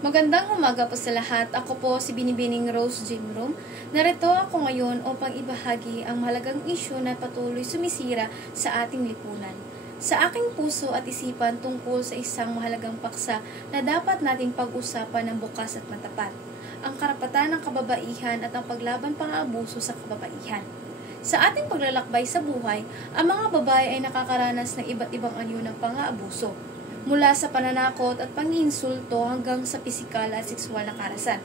Magandang umaga po sa lahat. Ako po si Binibining Rose Jimroom. Narito ako ngayon upang ibahagi ang mahalagang isyu na patuloy sumisira sa ating lipunan. Sa aking puso at isipan tungkol sa isang mahalagang paksa na dapat nating pag-usapan ng bukas at matapat. Ang karapatan ng kababaihan at ang paglaban pang-aabuso sa kababaihan. Sa ating paglalakbay sa buhay, ang mga babae ay nakakaranas ng iba't ibang anyo ng pang-aabuso, mula sa pananakot at panginsulto hanggang sa pisikal at sexual na karahasan.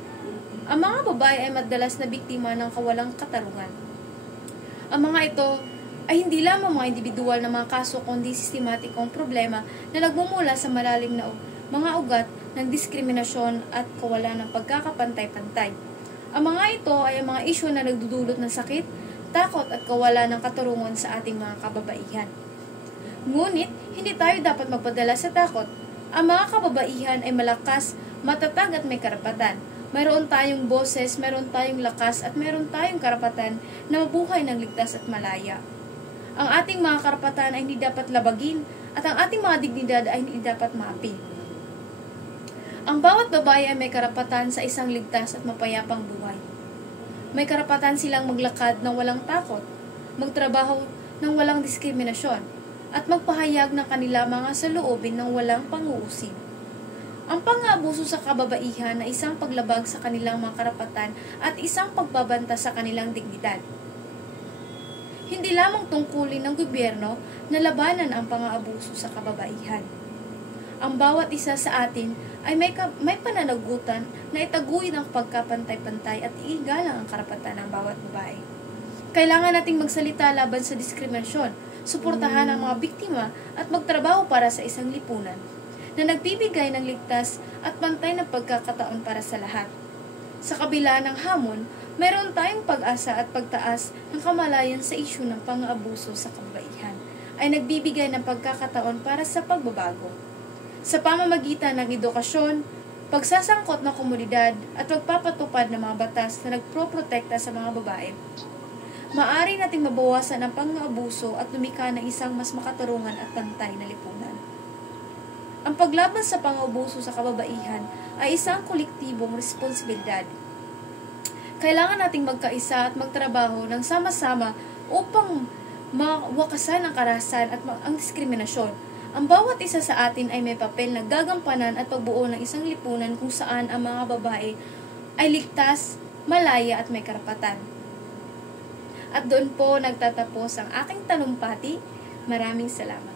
Ang mga babae ay madalas na biktima ng kawalang katarungan. Ang mga ito ay hindi lamang mga individual na mga kaso kundi sistematikong problema na nagmumula sa malalim na mga ugat ng diskriminasyon at kawalan ng pagkakapantay-pantay. Ang mga ito ay ang mga isyu na nagdudulot ng sakit, takot at kawalan ng katarungan sa ating mga kababaihan. Ngunit, hindi tayo dapat magpadala sa takot. Ang mga kababaihan ay malakas, matatag at may karapatan. Mayroon tayong boses, mayroon tayong lakas at mayroon tayong karapatan na mabuhay ng ligtas at malaya. Ang ating mga karapatan ay hindi dapat labagin at ang ating mga dignidad ay hindi dapat maapi. Ang bawat babae ay may karapatan sa isang ligtas at mapayapang buhay. May karapatan silang maglakad ng walang takot, magtrabaho ng walang diskriminasyon, at magpahayag ng kanila mga saloobin ng walang pang-uusig. Ang pang-aabuso sa kababaihan ay isang paglabag sa kanilang mga karapatan at isang pagbabanta sa kanilang dignidad. Hindi lamang tungkulin ng gobyerno na labanan ang pang-aabuso sa kababaihan. Ang bawat isa sa atin ay may pananagutan na itaguyod ang pagkapantay-pantay at igalang ang karapatan ng bawat babae. Kailangan nating magsalita laban sa diskriminasyon, suportahan ang mga biktima at magtrabaho para sa isang lipunan na nagbibigay ng ligtas at pantay na pagkakataon para sa lahat. Sa kabila ng hamon, mayroon tayong pag-asa at pagtaas ng kamalayan sa isyu ng pang-aabuso sa kababaihan ay nagbibigay ng pagkakataon para sa pagbabago. Sa pamamagitan ng edukasyon, pagsasangkot ng komunidad at pagpapatupad ng mga batas na nagproprotekta sa mga babae, maaari nating mabawasan ang pang-aabuso at lumikha ng isang mas makatarungan at pantay na lipunan. Ang paglaban sa pang-aabuso sa kababaihan ay isang kolektibong responsibilidad. Kailangan nating magkaisa at magtrabaho ng sama-sama upang mawakasan ang karahasan at ang diskriminasyon. Ang bawat isa sa atin ay may papel na gagampanan at pagbuo ng isang lipunan kung saan ang mga babae ay ligtas, malaya at may karapatan. At doon po nagtatapos ang aking talumpati. Maraming salamat.